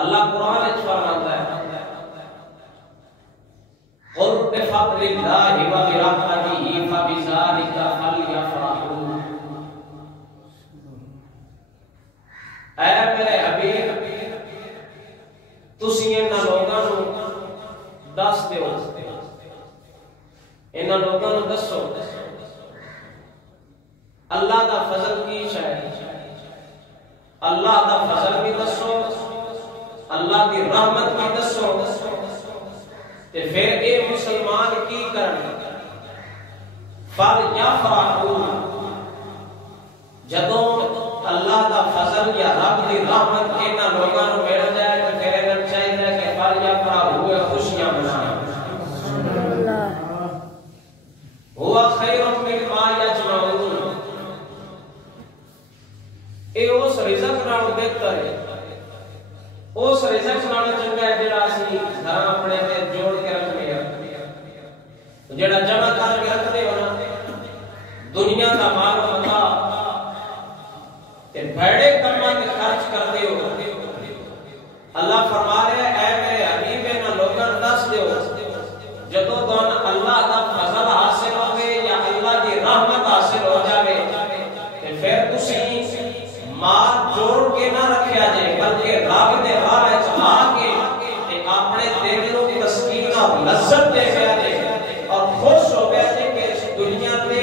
اللہ قرآن وچ فرماتا ہے قل بفضل اللہ وبرحمتہ فبذلک فلیفرحوا۔ اے میرے حبیب تسی انہاں لوگاں نوں دس دیو، انہاں لوگاں نوں دسو اللہ دا فضل کی شے، اللہ دا فضل بھی دسو، اللہ دی رحمت بھی دسو، تے پھر اے مسلمان کی کرن فلیفرحوا، جدوں اللہ دا فضل یا رب دی رحمت انہاں لوگاں نوں مل جائے تے پھر انہاں چاہیے کہ فلیفرحوا خوشیاں منائیں۔ ہوا خیر مما یجمعون، اے اس رزق نال بہتر ہے، اس رزق نال چنگا ہے جڑا اسی گھر اپنے تے جوڑ کے رکھنے ہیں، جڑا جمع کر کے رکھتے ہو نا دنیا دا مال و متا تے بڑے کماں تے خرچ کرتے ہو۔ اللہ فرما رہا ہے اے میرے حبیب انہاں لوگاں نوں دس دیو جدوں تانوں اللہ دا فضل حاصل ہوے یا اللہ دی رحمت حاصل ہو جاوے تے پھر تسی مال جوڑ کے نہ رکھیا جائے بلکہ رب دے راہ وچ آ کے تے اپنے دل نوں تسکین اور لذت دے کے اور خوش ہو گئے کہ اس دنیا تے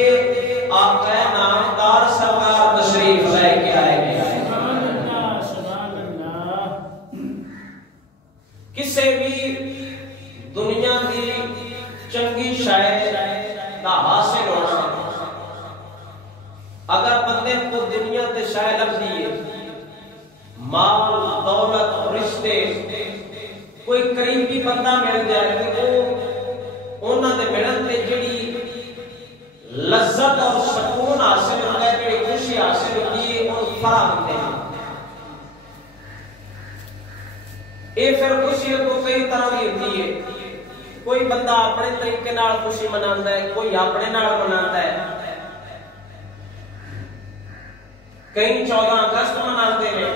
آقا نامدار سرکار تشریف لے کے آئے گے۔ سبحان اللہ۔ کسے بھی دنیا دی چنگی شے دا حاصل ہونا اگر بندے کو دنیا تے شے لبھی ہے، مال دولت رشتے کوئی قریبی بندہ مل جائے کہ وہ انہاں دے ملن تے جڑی لذت اور سکون حاصل ہوتا ہے، جڑی خوشی حاصل ہوتی ہے وہ فرح ہوتے ہیں۔ اے پھر خوشی کو کئی طرح کی ہوتی ہے، کوئی بندہ اپنے طریقے نال خوشی مناتا ہے، کوئی اپنے نال مناتا ہے، کئی 14 اگست مناتے ہیں،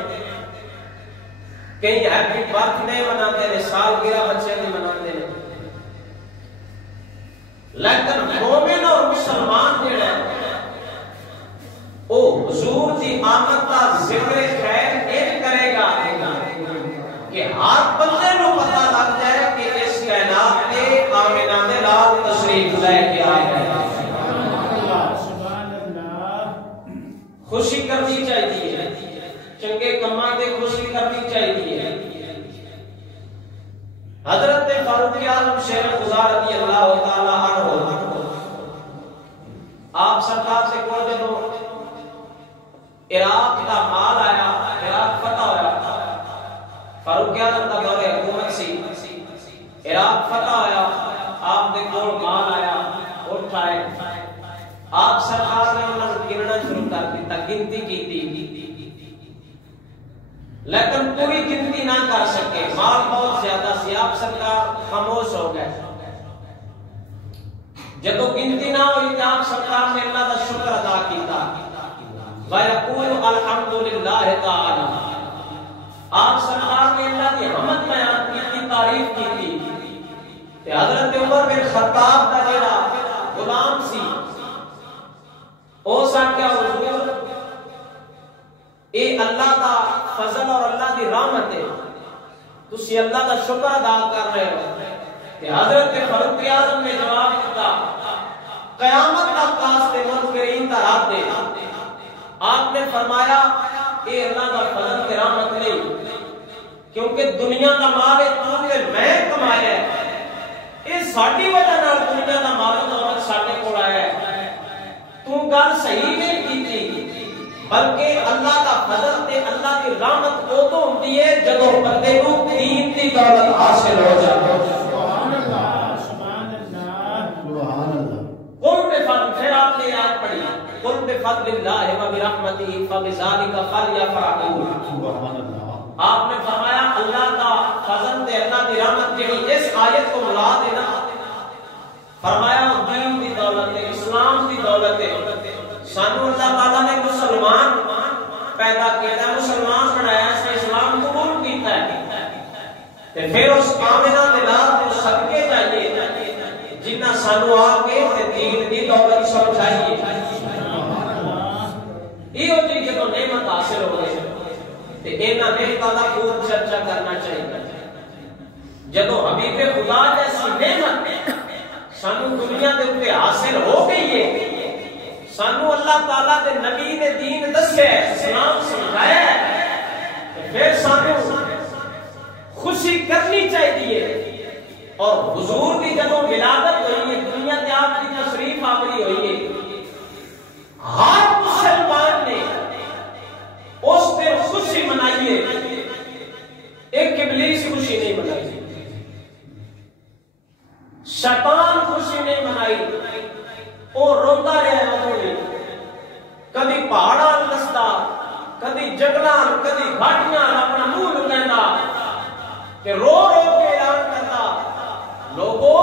کئی ہیپی برتھ ڈے مناتے ہیں، سالگرہ بچے دی مناتے ہیں، لیکن مومن اور مسلمان جڑا ہے او حضور دی آمد کا ذکر خیر ایک کرے گا کہ ہر بندے نو پتہ لگ جائے کہ اس کائنات میں آمنہ دے لال تشریف لے کے آئے ہیں۔ خوشی کرنی چاہیے، چنگے کماں تے خوشی کرنی چاہیے۔ حضرت فاروق اعظم شیر خدا رضی اللہ تعالی عنہ آپ سرکار سے کوئی جدو عراق کا مال آیا، عراق فتح ہوا، فاروق اعظم کا دور حکومت سی، عراق فتح ہوا، آپ دے کول مال آیا اٹھائے، آپ سرکار نے انہوں نے گننا شروع کر دیتا، گنتی کی تھی لیکن پوری گنتی نہ کر سکے، مال بہت زیادہ سی، آپ سرکار خاموش ہو گئے۔ جب گنتی نہ ہوئی تو آپ سرکار نے اللہ کا شکر ادا کیتا، وَيَقُولُ الْحَمْدُ لِلَّهِ تَعَالَى، آپ سرکار نے اللہ کی حمد بیان کی تھی، تعریف کی تھی۔ حضرت عمر بن خطاب کا جڑا غلام سی او ساکیا حضور اے اللہ دا فضل اور اللہ دی رحمت ہے، تسی اللہ دا شکر ادا کر رہے ہو۔ کہ حضرت فاروق اعظم نے جواب دیتا قیامت تک واسطے منکرین دا رات دے، آپ نے فرمایا اے اللہ دا فضل تے رحمت نہیں، کیونکہ دنیا دا مال ہے تو تے میں کمایا ہے، اے ساڈی وجہ نال دنیا دا مال و دولت ساڈے کول آیا ہے، تو گل صحیح نہیں کیتی، بلکہ اللہ کا فضل تے اللہ کی رحمت ادو ہوتی ہے جدوں بندے کو دین دی دولت حاصل ہو جائے۔ سبحان اللہ، سبحان اللہ، سبحان اللہ۔ قل بفضل، پھر آپ نے آیت پڑھی قل بفضل اللہ وبرحمتہ فبذلک فلیفرحوا، سبحان اللہ۔ آپ نے فرمایا اللہ کا فضل تے اللہ کی رحمت جڑی اس آیت کو مراد ہے نا، فرمایا دین دی دولت ہے، اسلام دی دولت ہے، سانو اللہ تعالیٰ نے مسلمان پیدا کیا، مسلمان بنایا، اس نے اسلام قبول کیتا ہے، تے پھر اس آمنہ دے نال تے صدقے جائیے جنہ سانو آ کے تے دین دی دولت سمجھائیے یہ ہوتی کہ تو نعمت حاصل ہو گئی تے انہاں نعمتاں دا خوب چرچا کرنا چاہیے جدوں حبیب خدا جیسی نعمت سانو دنیا دے اوپر حاصل ہو گئی ہے سانو اللہ تعالیٰ دے نبی نے دین دسے اسلام سمجھایا ہے پھر سانو خوشی کرنی چاہیے اور حضور کی جدوں ولادت ہوئی ہے دنیا تے آپ کی تشریف آوری ہوئی ہے ہر مسلمان نے اس پر خوشی منائی ہے ایک ابلیس خوشی نہیں منائی شیطان خوشی نہیں منائی وہ روتا رہا ہے کدی پہاڑاں نستا کدی جنگلاں کدی گھاٹیاں اپنا منہ لگیندا کہ رو رو کے اعلان کرتا لوگوں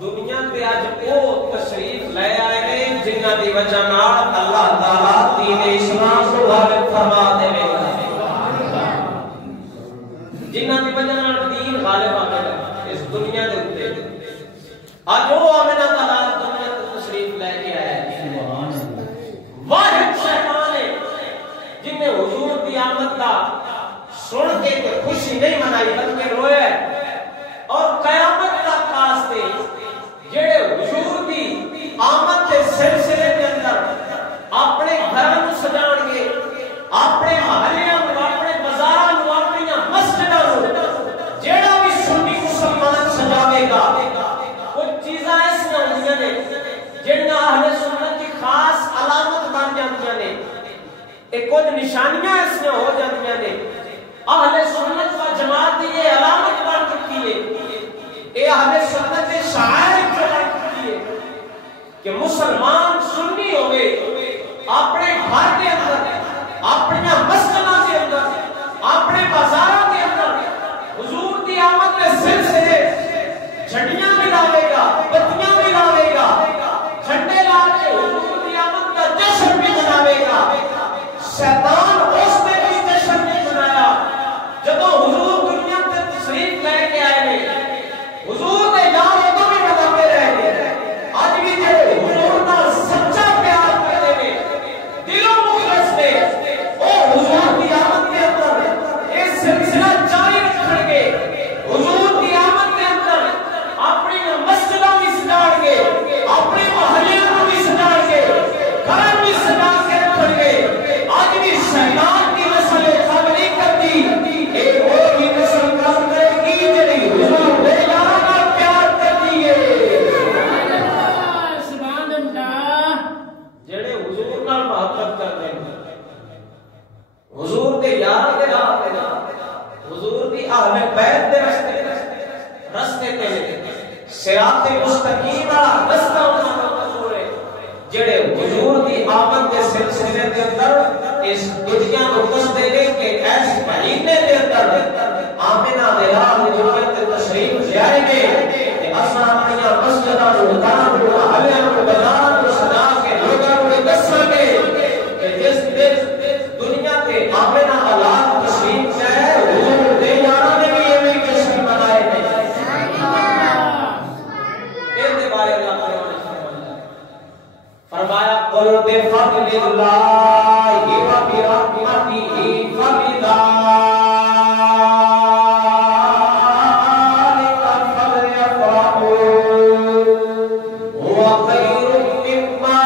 دنیا تے اج او تشریف لے آئے نے جنہاں دی وجہ نال اللہ تعالی دین اسلام کو غالب فرما دے گا جنہاں دی وجہ نال دین غالب آ گیا اس دنیا دے اوپر آج وہ آمنہ دا لال دنیا تے تشریف لے کے آیا ہے واحد شیطان ہے جن نے حضور دی آمد کا سن کے کوئی خوشی نہیں منائی بلکہ رویا اور قیامت تک واسطے جڑے حضور دی آمد کے سلسلے کے اندر اپنے گھروں سجان گے اپنے محلیاں اپنے بازاراں اپنی مسجداں جڑا بھی سنی مسلمان سجاوے گا کچھ چیزاں ایسی ہوندیاں نے جڑیاں اہل سنت کی خاص علامت بن جاندیاں نے ایک کچھ نشانیاں ایسی ہو جاندیاں نے اہل سنت و جماعت کی یہ علامت بن چکی ہے یہ اہل سنت کے شاعر بن چکی ہے کہ مسلمان سنی ہوئے اپنے گھر کے اندر اپنی مسجدوں کے اندر اپنے بازاروں کے اندر حضور کی آمد کے سلسلے جھنڈیاں بھی لاوے گا بتیاں بھی لاوے گا جھنڈے لا کے حضور کی آمد کا جشن بھی مناوے گا شیطان اس نے بھی جشن نہیں منایا جب حضور دنیا میں تشریف لے کے آئے ہیں حضور نے یار ادو بھی مناتے رہے ہیں آج بھی جڑے حضور کا سچا پیار کرتے ہیں دلوں مخلص نے اور حضور کی آمد کے اندر یہ سلسلہ جاری رکھیں گے حضور کی آمد کے اندر اپنی مسجدوں بھی سجاڑ گے اپنے محلیوں کو بھی سجاڑ گے گھر بھی سجا کے رکھیں گے آج بھی شیطان کی نسل خبری کرتی ایک اور ہی نسل کام کرے گی جڑی حضور دے یار کا پیار کرتی ہے سبحان اللہ جڑے حضور نال محبت کرتے ہیں حضور دے یار دے راہ حضور دی اہل بیت دے رستے تے صراط مستقیم والا رستہ انہاں دا منظور ہے جڑے حضور دی آمد کے سلسلے دے اندر اس دنیا کو دستے نے کہ اس مہینے دے اندر آمنہ دے راہ تے تشریف لے آئے گے کہ اساں اپنی مسجداں دکاناں محلیاں بازاراں کو سجا کے لوگاں کو دساں گے کہ جس دنیا تے آمنہ اولاد تشریف لے حضور دے یاراں نے بھی ایویں جشن منائے نے ان دے بارے اللہ فرمایا قل بفضل اللہ و برحمتہ فبذلک فلیفرحوا هو خیر مما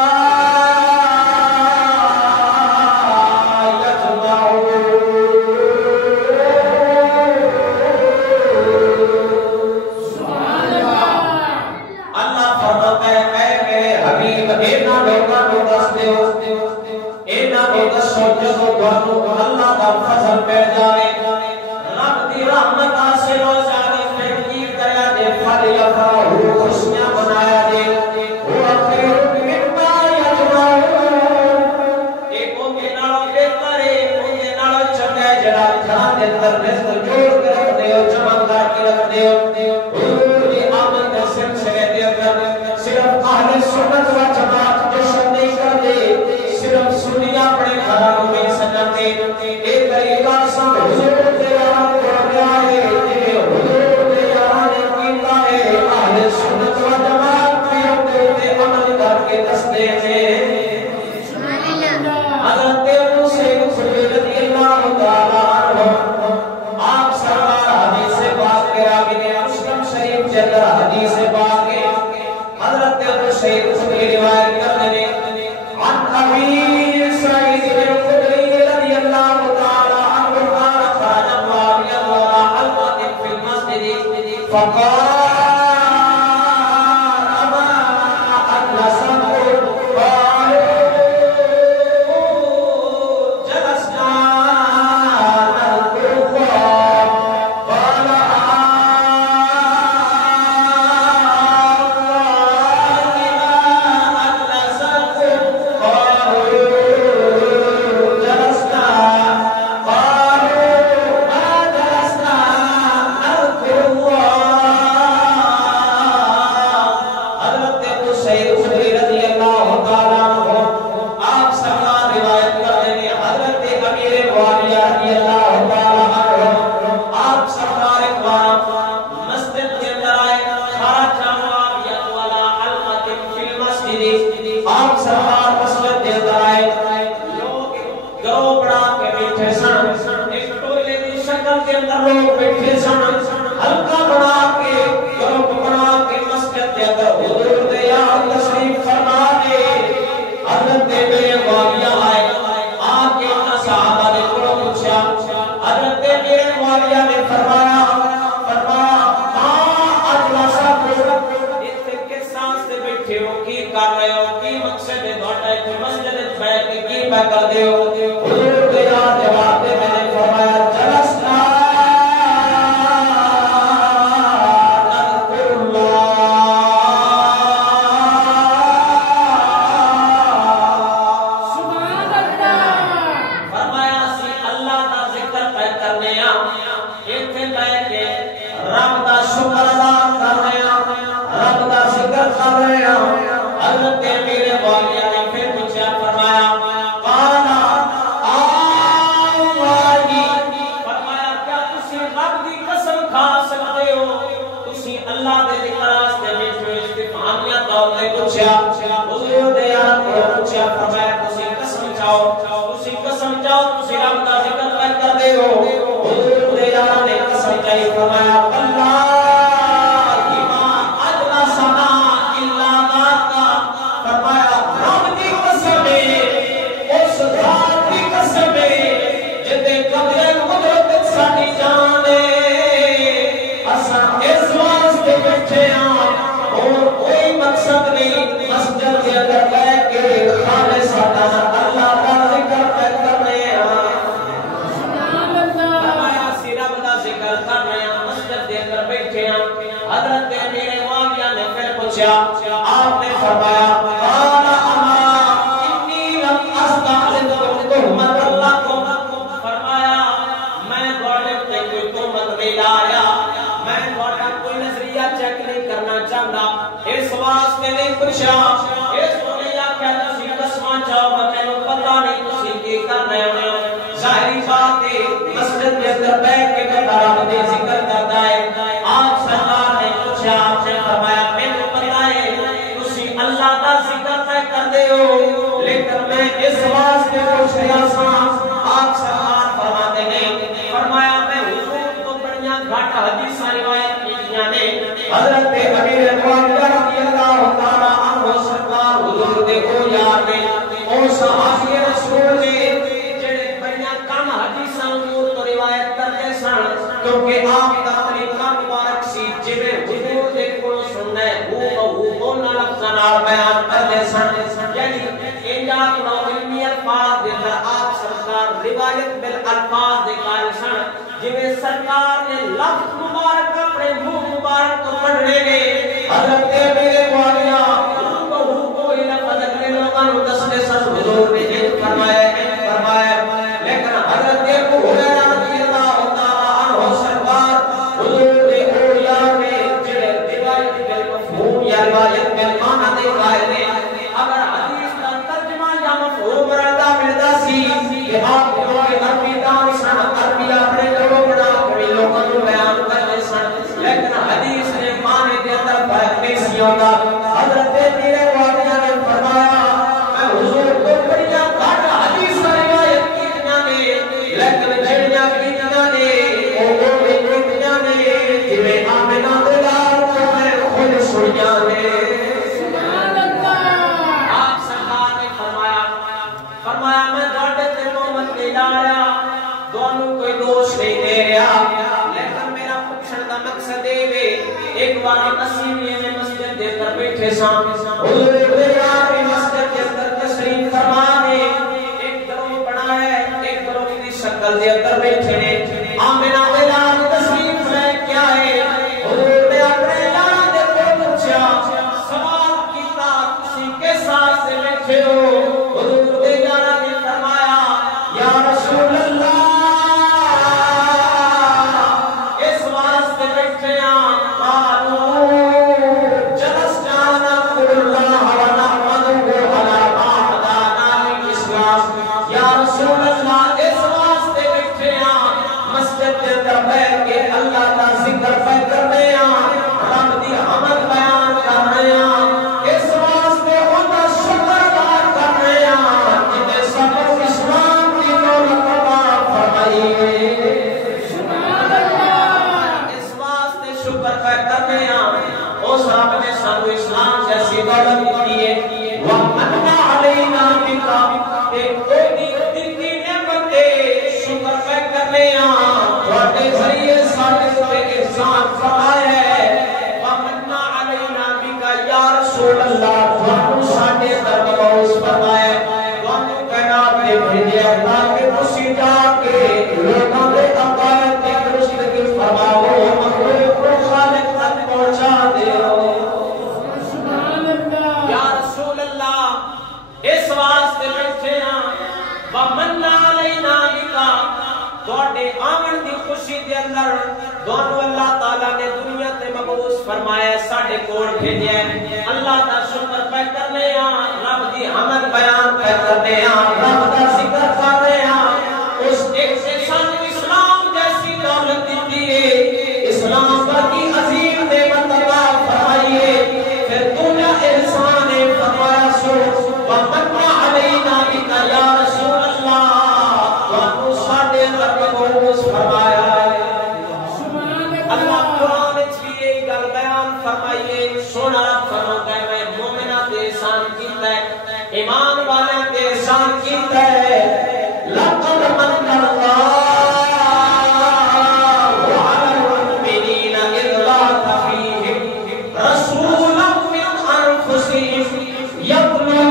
یجمعون سبحان اللہ اللہ فرماتا ہے اے میرے حبیب اینا لوگاں کو دس دیو اینا کو دسو جدو تانوں اللہ دا فضل پہ جائے رب دی رحمت حاصل ہو جائے پھر کی کریا دے فلیفرحوا خوشیاں منایا دے وہ خیر مما یجمعون ایک او دے نالوں بہتر ہے او دے نالوں چنگا ہے جڑا گھر دے اندر رزق جوڑ کے رکھ دیو جمع کر کے رکھ دیو حضور دی آمد دے سلسلے دے اندر صرف اہل سنت و جماعت جشن نہیں کرتے صرف سنی اپنے گھروں میں سجاتے ایک طریقہ سب حضور دے یار کو آئے حضرت میرے والدہ نے فرمایا میں حضور کو بڑی گھٹ حدیث بیٹھے سام حضور بیار مسجد کے اندر تشریف فرما نے ایک گروہ بنا ہے ایک گروہ کی شکل دے اندر بیٹھے نے آمنہ اعلان تشریف لے کیا ہے حضور نے اپنے اعلان دے کو پوچھا سوال کیتا کسی کے ساتھ سے بیٹھے ہو حضور نے اعلان نے فرمایا یا رسول اللہ اس واسطے بیٹھے ہیں دونوں اللہ تعالیٰ نے دنیا تے مبعوث فرمایا ساڈے کول بھیجیا اللہ دا شکر پہ کرنے ہاں رب دی حمد بیان پہ کرنے ہاں رب دا ذکر کرنے ہاں اس ایک سے سانو اسلام جیسی دولت دیتی ہے اسلام پر کی عظیم نعمت عطا فرمائی ہے پھر دنیا احسان فرمایا سو ومن علینا بک یا رسول اللہ دونوں ساڈے رب مبعوث فرمایا اللہ قرآن چیئے گل بیان فرمائیے سونا فرماتا ہے میں مومنہ تے احسان کیتا ہے ایمان والے تے احسان کیتا ہے لقد من اللہ وعلى المؤمنین اذ بعث فیہم رسولا من انفسہم یتلو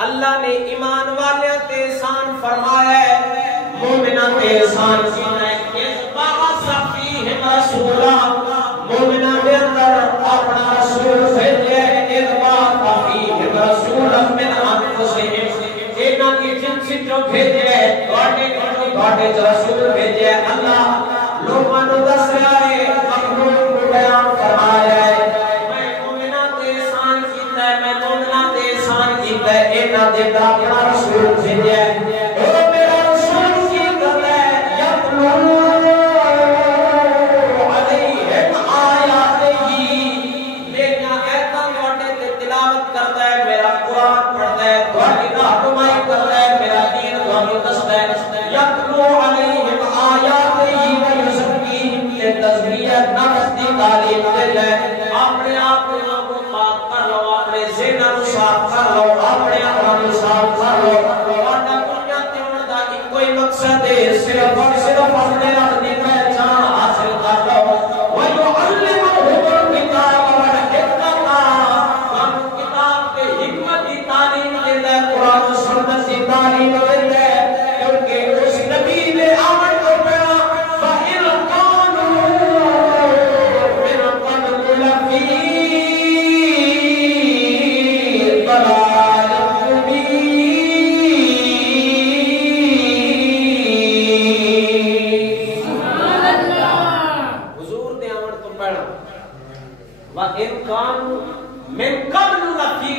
اللہ نے ایمان والے تے احسان فرمایا ہے مومنہ تے احسان کیتا ہے اس بعث فیہم رسولا مومنہ دے اندر اپنا رسول بھیجا ہے اس بعث فیہم رسولا من انفسہم انہاں کی جنس جو بھیجا ہے تواڈے رسول بھیجا ہے اللہ لوگاں نوں دس رہا ہے مخلوق کو بیان فرمایا ہے اینا دیتا اپنا رسول بھیجا ہے او میرا رسول کی گل ہے یتلو علیہم آیاتہ میرا ایتاں تواڈے تے تلاوت کردا ہے میرا قرآن پڑھدا ہے تواڈی رہنمائی کردا ہے میرا دین تانوں دسدا ہے یتلو علیہم آیاتہ و یزکیہم تے تزکیہ نفس دی تعلیم دیندا ہے اپنے آپ کو پاک کر لو اپنے ذہن کو صاف کر لو اپنے آپ کو صاف کر لو اور دنیا تے ان دا کوئی مقصد ہے صرف اپنے رب دی پہچان حاصل کر لو وَيُعَلِّمُهُمُ الْكِتَابَ وَالْحِکْمَةَ قرآن کتاب کے حکمت کی تعلیم دیندا ہے قرآن و سنت کی تعلیم دیندا ہے کیونکہ اس نبی نے آمد کو پڑھا فَإِنْ كَانُوا مِنْ قَبْلُ لَفِي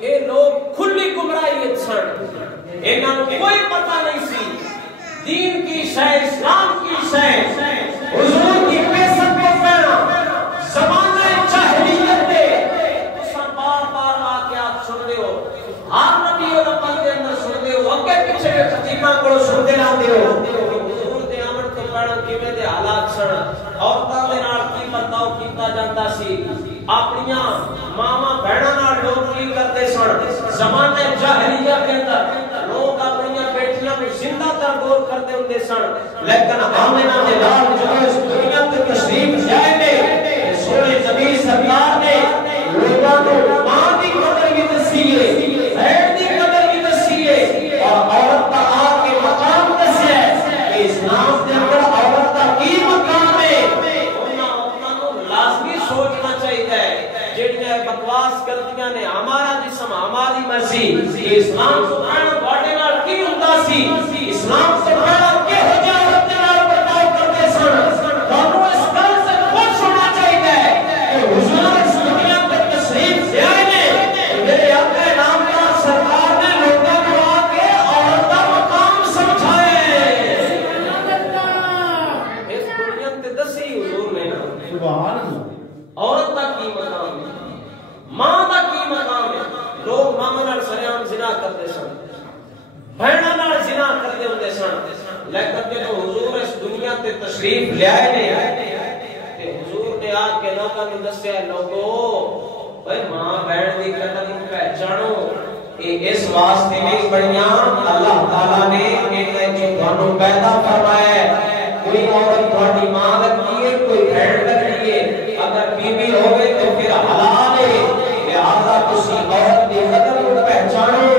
اے لوگ کھلی گمراہی چھڑ انہاں کوئی پتہ نہیں سی دین کی شے اسلام کی کی سے حضور کی پیسٹ کو پہنا زمانہ جاہلیت دے تساں بار بار آ کے آپ سن دے ہو ہر نبی اور امت دے اندر سن دے ہو اگے پیچھے کے خطیباں کو سن دے لاندے ہو حضور دے آمد تو پہنا کیویں دے حالات سن عورتاں دے نال کی برتاؤ کیتا جاندا سی اپنیاں ماما بہناں نال ڈولی کردے سن زمانہ جاہلیت دے اندر لوگ اپنیاں بیٹیاں میں زندہ تربور کرتے ہوندے سن لیکن آمنہ دے نال جو اس دنیا تے تشریف لائے نے سونے نبی سرکار نے لوگاں کو ماں دی قدر بھی دسی ہے بہن دی قدر بھی دسی ہے اور عورت کا آ کے مقام دسیا ہے کہ اسلام دے اندر عورت کا کی مقام ہے انہاں عورتاں کو لازمی سوچنا چاہیے جڑیاں بکواس کرتیاں نے ہمارا جسم ہماری مرضی اسلام سبحان باڈے نال کی ہوندا سی اسلام سے بڑا کہ ہو جا عورت نال برتاؤ کرتے سن تانوں اس گل سے خوش ہونا چاہیے کہ حضور اس دنیا تے تشریف لے آئے نے میرے آقا نامدار سرکار نے لوگاں کو آ کے عورت کا مقام سمجھایا اس دنیا تے دسی حضور نے سبحان اللہ عورت کا کی مقام ہے ماں کا کی مقام ہے لوگ ماں نال سریام زنا کرتے سن بہناں نال زنا کرتے ہوندے سن لیکن جب حضور اس دنیا تے تشریف لے آئے نے تے حضور نے آ کے لوگاں نوں دسیا لوگو بھائی ماں بہن دی قدر نوں پہچانو اس واسطے نہیں بڑیاں اللہ تعالی نے انہیں جو تانوں پیدا فرمایا ہے کوئی عورت تہاڈی ماں لگی ہے کوئی بہن لگی ہے اگر بیوی ہوئے تو پھر حلال ہے لہذا تسی عورت دی قدر کو پہچانو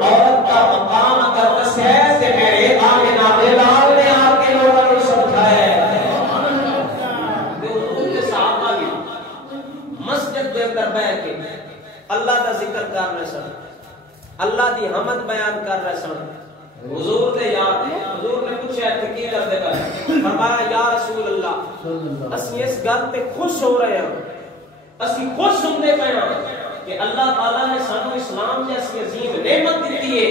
عورت کا مقام اگر دس ہے تے میرے آمنہ دے لال نے آ کے لوگوں کو سمجھایا ہے حضور کے صحابہ بھی مسجد دے اندر بیٹھ کے اللہ دا ذکر کر رہے سن اللہ دی حمد بیان کر رہے سن حضور دے یاد ہے حضور نے پوچھا کی کرتے پے فرمایا یا رسول اللہ اسی اس گل تے خوش ہو رہے ہیں اسی خوش ہوندے پے ہیں کہ اللہ تعالی نے سانو اسلام جیسی عظیم نعمت دی ہے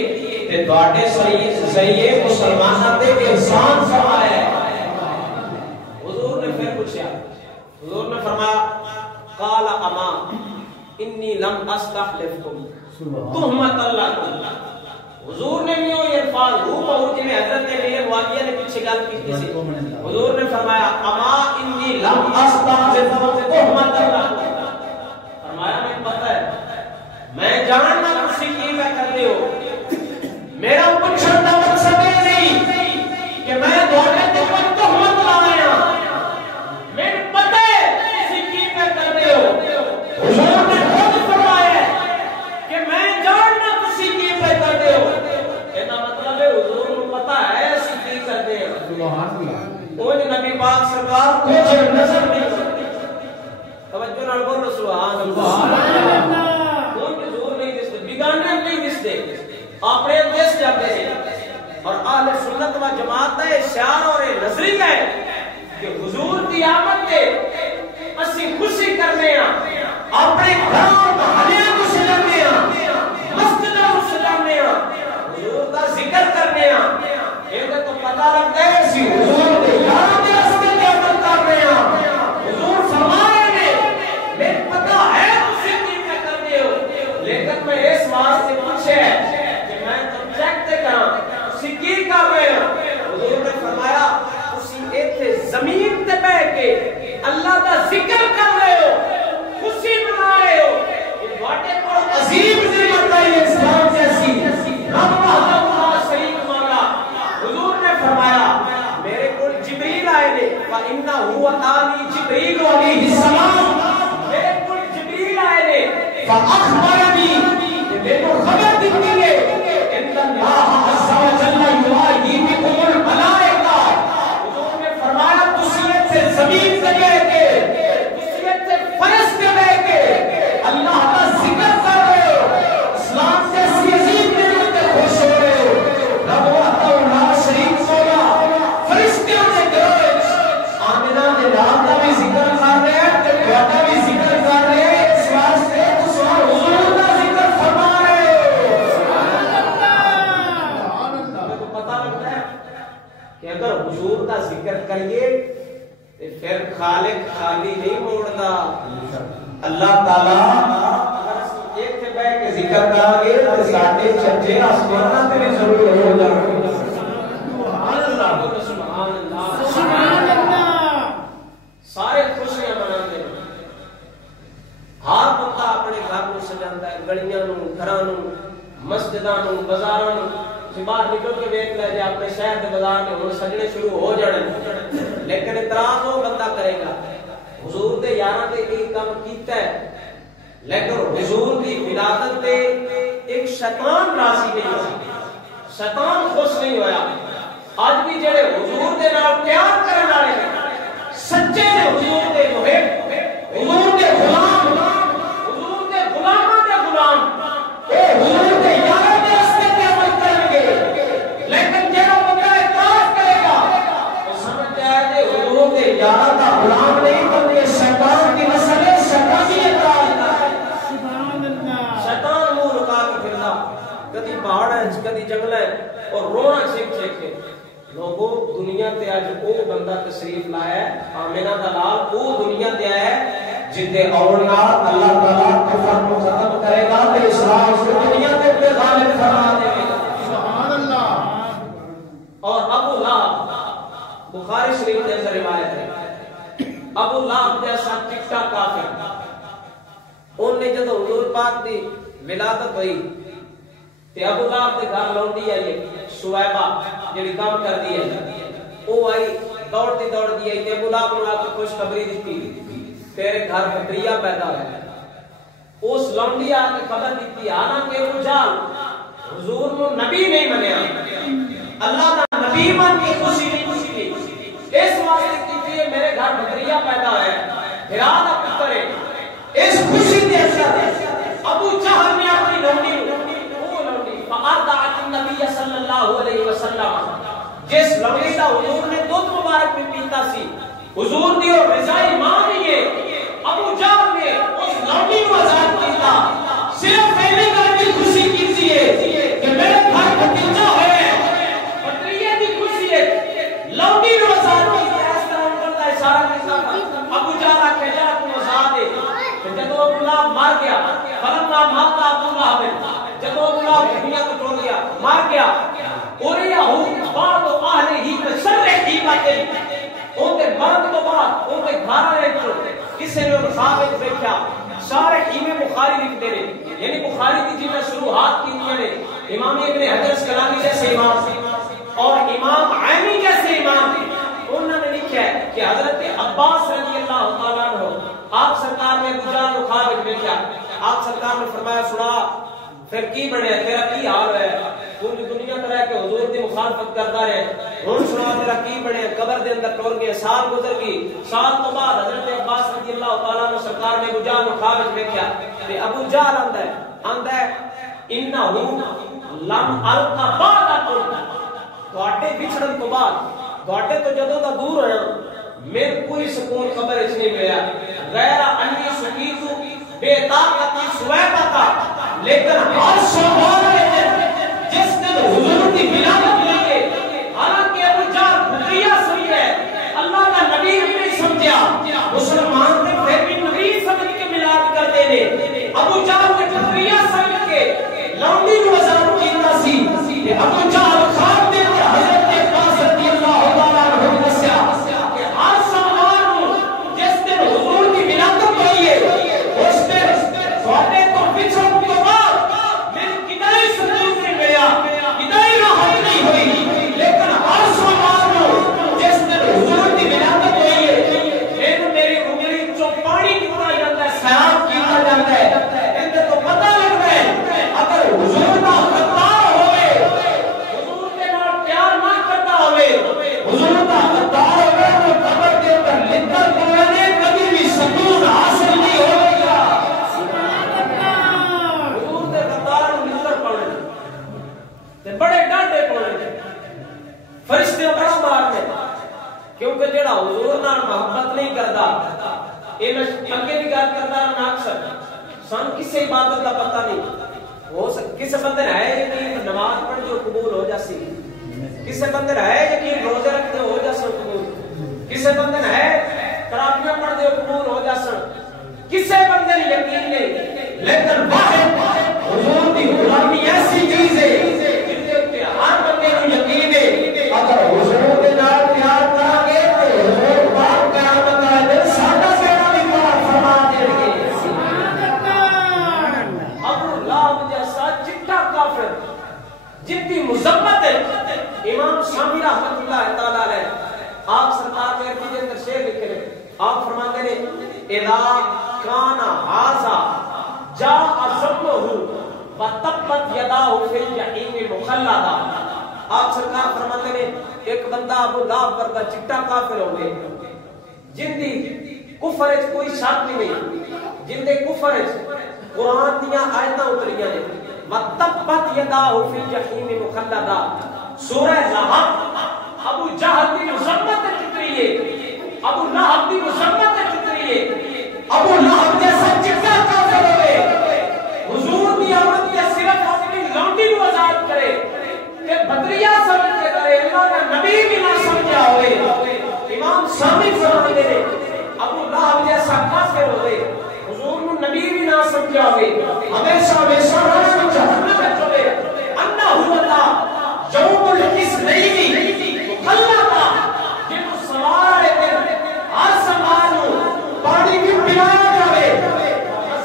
تے تواڈے صحیح مسلماناں تے احسان فرمایا ہے حضور نے پھر پوچھا حضور نے فرمایا قال اما انی لم استحلفکم تہمت اللہ حضور نے بھی یہ الفاظ روح بہو جی میں حضرت نے یہ واقعہ نے پیچھے گل کی تھی حضور نے فرمایا اما انی لم استحلفکم تہمت اللہ فرمایا میں پتہ ہے میں جاننا کسی کی میں کر لے ہو میرا پوچھنے کا مقصد یہ نہیں کہ میں تھوڑے تے کوئی تہمت لایا میں پتہ ہے کسی کی میں کر لے ہو حضور نے خود فرمایا کہ میں جاننا کسی کی میں کر لے ہو کہنا مطلب ہے حضور کو پتہ ہے اسی کی کرتے ہیں سبحان اللہ وہ نبی پاک سرکار کچھ نظر نہیں توجہ نال بولو سبحان اللہ کوئی حضور نہیں دستے بیگانے نہیں دستے اپنے دس جاتے ہیں اور اہل سنت و جماعت کا اشعار اور نظریہ ہے کہ حضور کی آمد تے اسی خوشی کرنے ہیں اپنے گھروں محلیاں کو سجانے ہیں مسجدوں کو سجانے ہیں حضور کا ذکر کرنے ہیں یہ تو پتہ لگتا ہے اسی حضور کے یاروں کے راستے میں عمل کر رہے ہیں حضور فرما رہے ہیں میں پتہ ہے اسی کی میں کرنے ہو لیکن میں اس واسطے پوچھے کہ میں تو چیک تے کہاں اسی کی کر رہے ہیں حضور نے فرمایا اسی ایتھے زمین تے بیٹھ کے اللہ کا ذکر کر رہے ہو خوشی منا رہے ہو یہ تواڈے کول عظیم نعمت ہے اسلام جیسی رب اللہ شریک مانگا حضور نے فرمایا میرے کول جبریل آئے نے فإنه أتاني جبريل عليه السلام میرے کول جبریل آئے نے فأخبرني میرے کو خبر دی ہے ان اللہ عز وجل یعطی بكم الملائکہ حضور نے فرمایا تسی ایتھے زمین تے گئے کہ ذکر کریے پھر خالق خالی نہیں موڑتا اللہ تعالیٰ ایک تھے بے کے ذکر کرا گے تو ساٹھے چھجے آسمانہ تے بھی ضرور ہو جائے سبحان اللہ سبحان اللہ سبحان اللہ سارے خوشیاں مناتے ہیں ہر بندہ اپنے گھر کو سجاتا ہے گلیاں نو گھراں نو مسجداں نو بازاراں نو باہر نکل کے دیکھ لے جے اپنے شہر کے بازار میں ہن سجنے شروع ہو جانے لیکن اعتراض وہ بندہ کرے گا حضور دے یاراں تے ایک کام کیتا ہے لیکن حضور دی ولادت تے ایک شیطان راضی نہیں ہوا شیطان خوش نہیں ہویا اج بھی جڑے حضور دے نال پیار کرن والے سچے نے حضور دے محب حضور دے غلام حضور دے غلاماں دے غلام اے حضور دے یاراں دے راستے تے عمل کرن گے لیکن جڑا بندہ اعتراض کرے گا وہ سمجھ جائے کہ حضور دے یاراں دا غلام نہیں بلکہ شیطان کی نسل ہے شیطانی اعتراض سبحان اللہ شیطان منہ لکا کے پھردا کدی پہاڑ ہے کدی جنگل ہے اور رونا چھک چھک کے لوگوں دنیا تے اج او بندہ تشریف لایا ہے آمینہ دا لال او دنیا تے آیا ہے جتے اون نال اللہ تعالی کفر کو ختم کرے گا تے اسلام اس دنیا تے پہ غالب فرما دے گا سبحان اللہ اور ابو لہب بخاری شریف کے اندر روایت ہے ابو لہب جیسا چٹا کافر ان نے جدوں حضور پاک دی ولادت ہوئی تے ابو لہب دے گھر لونڈی آئی شعیبہ جڑی کام کر دی ہے او آئی دوڑتی آئی تے ابو لہب نوں آ کے خوشخبری دتی تیرے گھر بکریا پیدا ہوئے اس لونڈی آ کے خبر دیتی حالانکہ ابو جہل حضور نو نبی نہیں منیا اللہ دا نبی من کی خوشی نہیں اس واسطے کیتی ہے میرے گھر بکریا پیدا ہوئے ہرا دا پتر ہے اس خوشی دے اثر ابو جہل نے اپنی لونڈی فَأَرْضَعَتِ النَّبِيَّ صلی اللہ علیہ وسلم جس لونڈی دا حضور نے دودھ مبارک میں پیتا سی حضور دی اور رضائی ماں نہیں ہے ابو جہل نے اس لونڈی کو آزاد کیتا صرف پہلے گھر کی خوشی کیتی ہے کہ میرے گھر بھتیجا ہوئے بکریے کی خوشی ہے لونڈی کو آزاد کیتا اس طرح کرتا ہے اشارہ کیتا ابو جہل آکھے جا تم آزاد ہے جب ابو لہب مار گیا فلما مات ابو لہب جب ابو لہب دنیا کو چھوڑ دیا مار گیا اور یہو بعد اہل ہی شر ہی باتے ان کے مرد تو بعد ان کے گھر والے کسی نے مصحف دیکھا سارے ایمے بخاری لکھتے رہے یعنی بخاری کی جنہیں شروعات کی نے امام ابن حجر اسقلانی جیسے امام اور امام عینی جیسے امام انہوں نے لکھا ہے کہ حضرت عباس رضی اللہ تعالیٰ عنہ آپ سرکار نے گجرات و خواب دیکھا آپ سرکار نے فرمایا سنا پھر کی بنے تیرا کی حال ہے پوری دنیا طرح کے حضور دی مخالفت کرتا رہے ہن سنا تیرا کی بنے قبر دے اندر ٹور گئے سال گزر گئی سال تو بعد حضرت عباس رضی اللہ تعالیٰ عنہ سرکار نے گجرات و خواب دیکھا کہ ابو جہل آندا ہے انہ لم القا بعدکم تواڈے بچھڑن تو بعد تواڈے تو جدوں دا دور ہویا میرے کوئی سکون خبر اس نہیں ملیا غیر انی سکیتو بے طاقتی سویبتا لیکن ہر شوہر جس نے حضور کی ولادت ہوئی ہے حالانکہ ابو جہل بکریا سنی ہے اللہ کا نبی نہیں سمجھا مسلمان نے پھر بھی نبی سمجھ کے میلاد کر دینے ابو جہل نے بکریا سمجھ کے لونڈی کو آزاد کیتا سی ابو جہل خواب دے کے حضرت عباس رضی اللہ تعالیٰ عنہ نے دسیا کہ ہر شوہر جس نے حضور کی ولادت ہوئی ہے اس نے سونے تو بچھڑ تو بعد میری کتائی سکون نہیں ملیا کتائی راحت نہیں ہوئی لیکن ہر شوہر جس نے حضور کی ولادت ہوئی ہے پھر میری انگلی چو پانی کیتا جاتا ہے سیاب کیتا جاتا ہے اندر تو پتہ لگتا ہے اگر حضور کا غدار ہوئے حضور کے نال پیار نہ کرتا ہوئے حضور کا غدار ہوئے تو قبر کے اندر لکھا گیا نے کبھی بھی سکون حاصل نہیں ہوگا حضور کے غدار نوں ملر پڑے تے بڑے ڈانٹے پڑے فرشتے بڑا مارتے کیونکہ جڑا حضور نال محبت نہیں کردا اے میں اگے بھی گل کردا نا اکثر سان کسے عبادت کا پتہ نہیں ہو کسے بندے ہے یقین نماز پڑھ جو قبول ہو جاسی کسے بندے ہے یقین روزے رکھتے ہو جاسی قبول کسے بندے ہے تراویح پڑھ دے قبول ہو جاسن کسے بندے یقین نہیں لیکن واحد حضور دی غلامی ایسی چیز ہے جس تے ہر بندے نوں یقین ہے اگر حضور دے نال پیار کرا گے تے حضور پاک قیامت والے دن ساڈا سینا بھی پاک فرما دے گے سبحان اللہ ابو لہب جیسا چٹا کافر جن کی مذمت ہے امام شامی رحمۃ اللہ تعالی علیہ آپ سرکار نے اپنے اندر شعر لکھے ہیں آپ فرماتے ہیں اذا کان ھذا جاء ذمه وتبت يداه في الجحيم مخلدا آپ سرکار فرماتے ہیں ایک بندہ ابو لہب ورگا چٹا کافر ہوے جن دی کفر وچ کوئی شک نہیں جن دے کفر وچ قرآن دیاں آیتاں اتریاں نے وتبت يداه في الجحيم مخلدا سورہ لہب ابو جہل کی مذمت کتنی ہے ابو لہب کی مذمت کتنی ہے ابو لہب جیسا چٹا کافر ہوئے حضور کی عورت کے صرف اپنی لونڈی کو آزاد کرے کہ بدریہ سمجھ کے کرے اللہ کا نبی بھی نہ سمجھا ہوئے امام شامی فرماتے ہیں ابو لہب جیسا کافر ہوئے حضور کو نبی بھی نہ سمجھا ہوئے ہمیشہ ہمیشہ رسول جہنم میں چلے انہ ہوتا یوم الاسنین اللہ کا جن سوار ہے ہر سمانو پانی بھی پلایا جاوے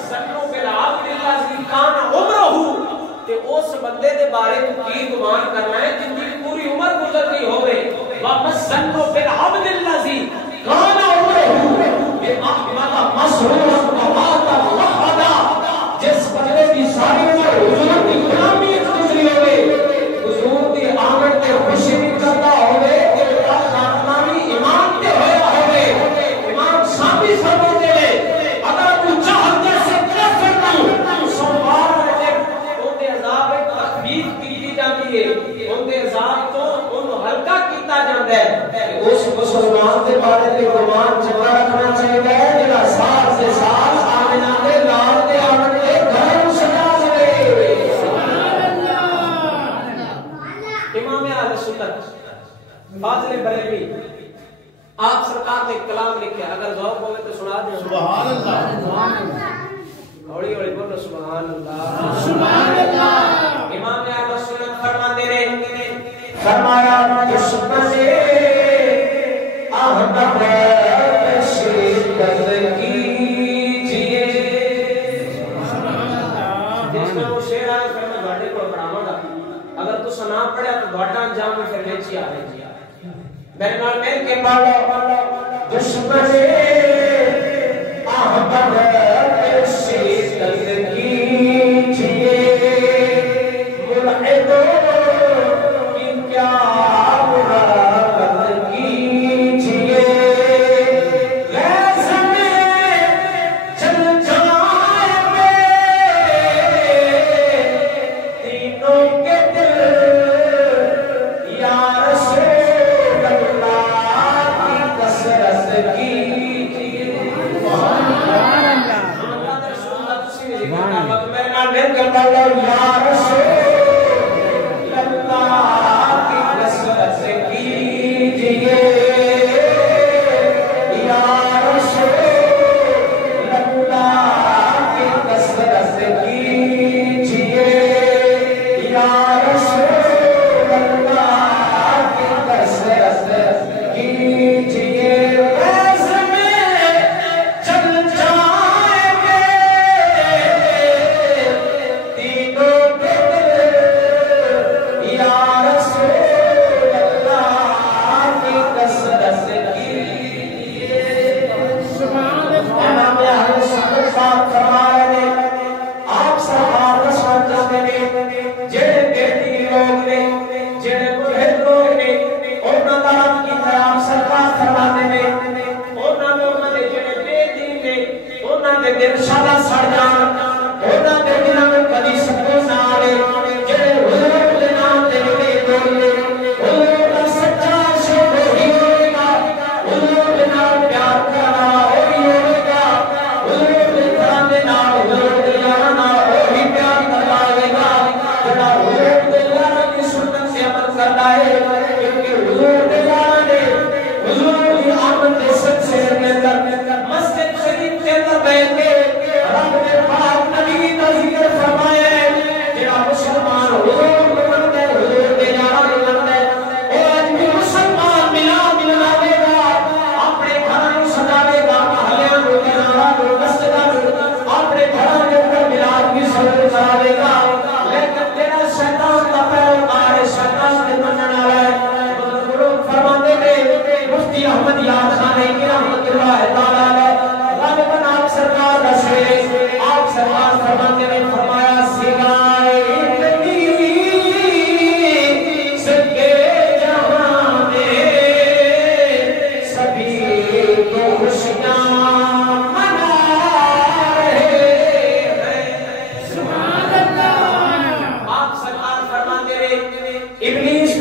سنوں کے عبد اللہ ذی کان عمرہ کہ اس بندے دے بارے تو کی گمان کرنا ہے جن کی پوری عمر گزرتی ہوئے واپس سنوں کے عبد اللہ ذی کان عمرہ کہ احمد مسرور ومات وحدا جس بندے کی ساری عمر حضور کی غلامی گزری ہوئے حضور کی آمد تے خوشی بھی کرتا ہوئے اس مسلمان کے بارے میں گمان چنگا رکھنا چاہیے جڑا سال سے سال آمنہ دے لال دے آمن دے گھر سجا لے امام اہل سنت فاضل بریلوی آپ سرکار نے کلام لکھا اگر ذوق ہوئے تو سنا دیں سبحان اللہ ہوڑی ہوڑی بولو سبحان اللہ سبحان اللہ امام اہل سنت فرماتے رہے فرمایا دشمن احمد شدت کیجئے جس میں وہ شعر آئے پھر میں گھاٹے کو پڑھاواں گا اگر تو سنا پڑھا تو گھاٹا انجام میں پھر نیچی آ رہی میرے نال مل کے پڑھو دشمن احمد شدت کیجئے ملحدوں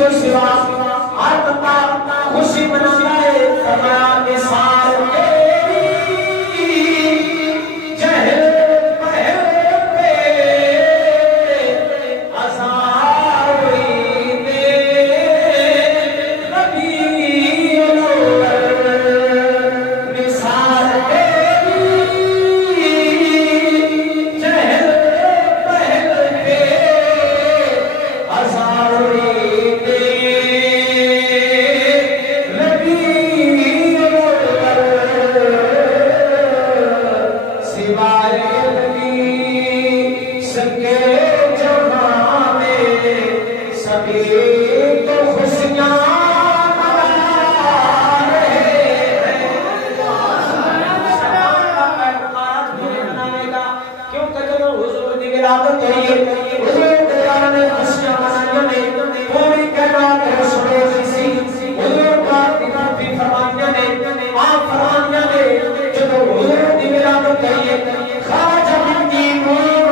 تو سوا ہر بندہ خوشی مناتا ہے فرمایا مثال تیری جہل پہل پہ ہزار ہوئی دے ربیع الاول مثال تیری جہل پہل پہ ہزار ہوئی دے ربیع الاول سوائے نبی سکے جہاں میں سبھی تو خوشیاں منا رہے ہیں کیونکہ جب حضور کی ولادت ہوئی حضور کے یار نے خوشیاں منائی نے پوری کائنات رسول سی حضور پاک کی معافی فرمائیاں نے آپ فرمائیاں نے جب حضور کی ولادت ہوئی خواجہ مکی نور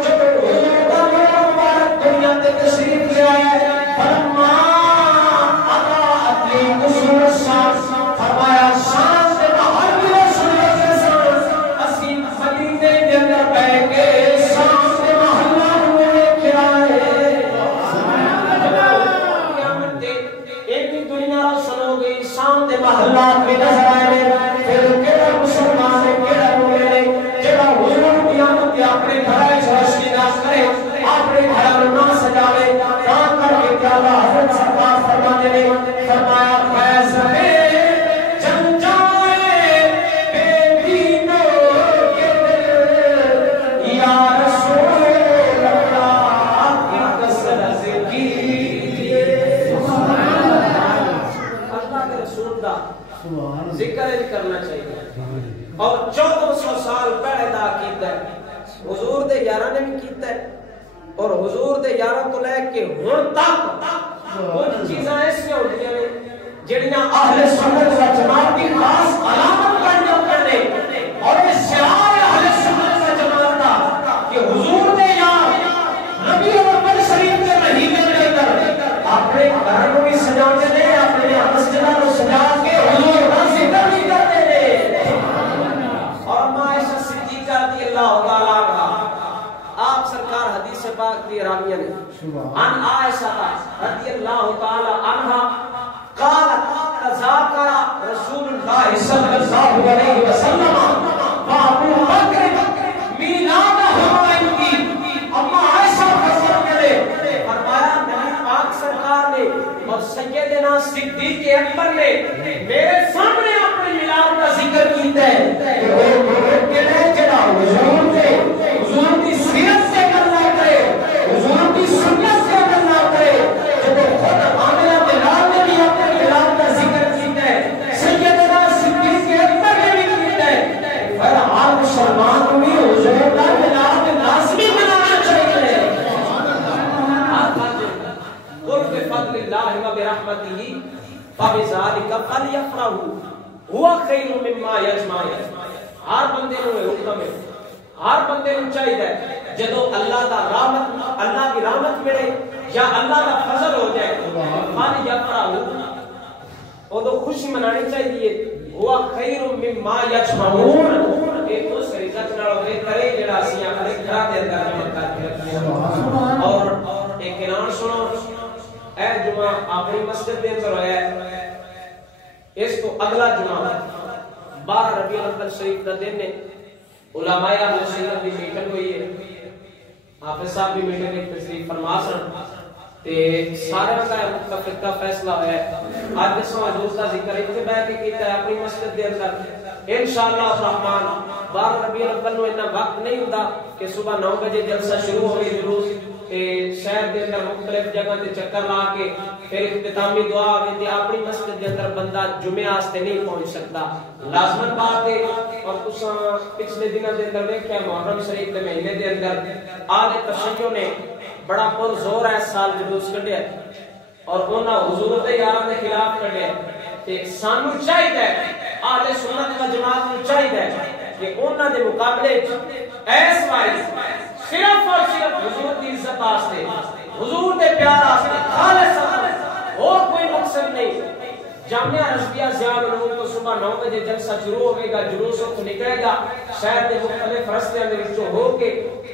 جب حضور کا نور مبارک دنیا تے تشریف لے آئے فرما اطاعت لی قصور الشام فرمایا شان سے باہر بھی رسول کے ساتھ اسیم مدینے کے اندر بیٹھ کے شام سے محلہ ہوئے کھلائے قیامت دے ایک بھی دنیا روشن ہو گئی شام سے محلہ میں نظر آئے پھر کیڑا مسلمان ہے کیڑا مومن ہے جڑا حضور قیامت دے اپنے گھر روشنی ناز کرے اپنے گھر نہ سجاوے کام کر کے کیا اللہ حضرت سرکار فرماتے نے فرمایا فیض میں جم جائے بے دینوں کے دل یا رسول اللہ کی کثرت کیجئے اللہ کے رسول دا ذکر کرنا چاہیے اور 1400 سال پہلے دا کیتا ہے حضور دے یاراں نے بھی کیتا ہے اور حضور دے یاراں تو لے کے ہن تک کچھ چیزاں ایسیاں ہوندیاں نے جڑیاں اہل سنت و جماعت کی خاص علامت بن جاندے نے اور یہ شعار اہل سنت و جماعت دا کہ حضور دے یار ربیع الاول شریف کے مہینے کے اندر اپنے گھر کو بھی سجاتے نے اپنے مسجدوں کو سجا کے حضور کا ذکر بھی کرتے نے اور عائشہ صدیقہ رضی اللہ تعالی عنہا آپ سرکار حدیث پاک دی راویہ نے عن عائشہ رضی اللہ تعالی عنہا قالت تذاکر رسول اللہ صلی اللہ علیہ وسلم وابو بکر میلادہ عندی اما عائشہ حضرت کرے فرمایا نبی پاک سرکار نے اور سیدنا صدیق اکبر نے میرے سامنے اپنے میلاد کا ذکر کیتا ہے کہ وہ کہنے جڑا حضور کی سیرت سے کرنا کرے حضور کی سنت سے کرنا کرے جب خود عاملہ بلال نے بھی اپنے میلاد کا ذکر کیتا ہے سیدنا صدیق اکبر نے بھی کیتا ہے پھر ہر مسلمان کو بھی حضور کا میلاد لازمی منانا چاہیے قل بفضل اللہ وبرحمتہ فبذلک فلیفرحوا هو خیر مما یجمعون ہر بندے نو حکم ہے ہر بندے نو چاہیے جدو اللہ دا رحمت اللہ کی رحمت ملے یا اللہ دا فضل ہو جائے فلیفرحوا اودو خوشی منانی چاہیے هو خیر مما یجمعون ایک تو سریزت نال بہتر ہے جڑا اسی اپنے گھر دے اندر جمع کر کے رکھتے ہیں اور ایک اعلان سنو اے جمعہ اپنی مسجد دے اندر ہویا ہے اس کو اگلا جمعہ 12 ربیع الاول شریف کا دن ہے علماء اہل سنت کی میٹنگ ہوئی ہے حافظ صاحب بھی میٹنگ میں تشریف فرما سن تے سارے کا متفق کا فیصلہ ہوا ہے آج اس حضور کا ذکر اتنے بیٹھ کے کیتا ہے اپنی مسجد دے اندر انشاءاللہ الرحمن 12 ربیع الاول نو اتنا وقت نہیں ہوندا کہ صبح 9 بجے جلسہ شروع ہوئے جلوس شہر دے اندر مختلف جگہ تے چکر لا کے پھر اختتامی دعا آوے تے اپنی مسجد دے اندر بندہ جمعہ واسطے نہیں پہنچ سکتا لازمن بات ہے اور تساں پچھلے دنوں دے اندر دیکھیا محرم شریف دے مہینے دے اندر آل تشیع نے بڑا پر زور ہے سال جلوس کڈیا اور انہاں حضور دے یاراں دے خلاف کڈیا تے سانو چاہیے اہل سنت و جماعت نو چاہیے کہ انہاں دے مقابلے ایس وائز صرف اور صرف حضور دی عزت واسطے حضور دے پیار واسطے خالص نہیں. جامعہ رضویہ ضیاء العلوم تو صبح 9 بجے جلسہ شروع ہوئے گا, جلوس تو نکلے گا شہر کے مختلف رستیاں دے وچوں ہو کے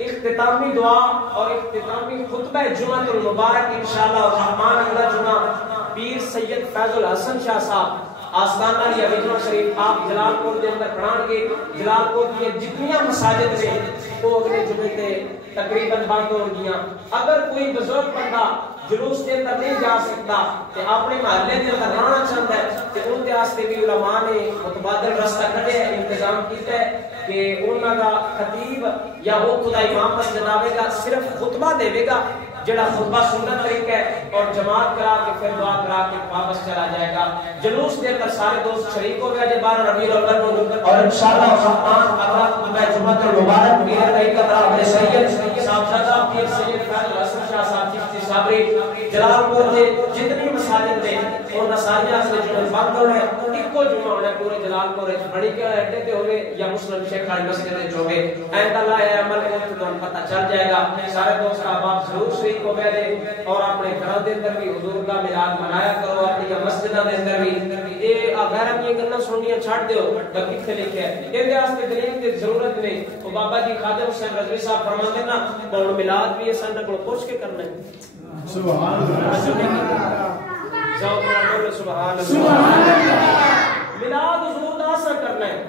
اختتامی دعا اور اختتامی خطبہ جمعہ المبارک انشاءاللہ الرحمن اگلا جمعہ پیر سید فیض الحسن شاہ صاحب آستانہ یا وجوہ شریف آپ جلال پور دے اندر پڑھان گے. جلال پور کی جتنیاں مساجد نے وہ اگلے جمعے تے تقریباً بند ہو گیا. اگر کوئی بزرگ بندہ جلوس کے اندر نہیں جا سکتا تے اپنے محلے دے اندر رہنا چاہتا ہے تے ان دے واسطے بھی علماء نے متبادل رستہ کڈیا ہے, انتظام کیتا ہے کہ انہاں دا خطیب یا وہ خدا امام مسجد آوے گا, صرف خطبہ دے گا جڑا خطبہ سنت طریقہ ہے اور جماعت کرا کے پھر دعا کرا کے واپس چلا جائے گا. جلوس دے اندر سارے دوست شریک ہو گئے جے 12 ربیع الاول کو اور انشاءاللہ الرحمن اگلا خطبہ جمعہ المبارک پیر طریقہ اپنے سید صاحبزادہ پیر سید فیض الحسن شاہ صاحب چشتی صابری جلال پور دے جتنی مساجد نے اور نصاریہ سے جو بند ہونا ہے ایکو جمعہ ہونا ہے پورے جلال پور وچ بڑی کے اڈے تے ہوے یا مسلم شیخ والی مسجد وچ ہوے. ایندا اللہ ہے عمل ہے تو پتہ چل جائے گا. سارے دوست احباب ضرور شریک ہو میرے اور اپنے گھراں دے اندر بھی حضور کا میلاد منایا کرو, اپنی مسجداں دے اندر بھی. اے غیر کی گلاں سننیاں چھڈ دیو بلکہ کتے لکھیا ہے ایں دے واسطے دلیل دی ضرورت نہیں. او بابا جی خادم حسین رضوی صاحب فرماتے نا اور میلاد بھی اساں دے کول پوچھ کے کرنا ہے. سبحان اللہ. جاؤ بولو سبحان اللہ. سبحان اللہ. میلاد حضور دا اساں کرنا ہے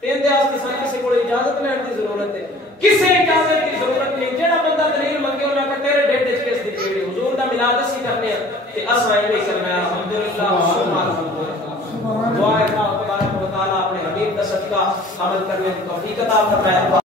تے دے واسطے سانوں کسے کول اجازت لین دی ضرورت ہے, کسے اجازت دی ضرورت نہیں. جڑا بندہ دلیل منگے انہاں کہ تیرے ڈیٹ وچ کس دی پیڑی حضور دا میلاد اسی کرنے ہیں تے اساں ایویں کرنا ہے. الحمدللہ سبحان اللہ. دعا ہے اللہ تبارک و تعالی اپنے حبیب کا صدقہ عمل کرنے کی توفیق عطا فرمائے.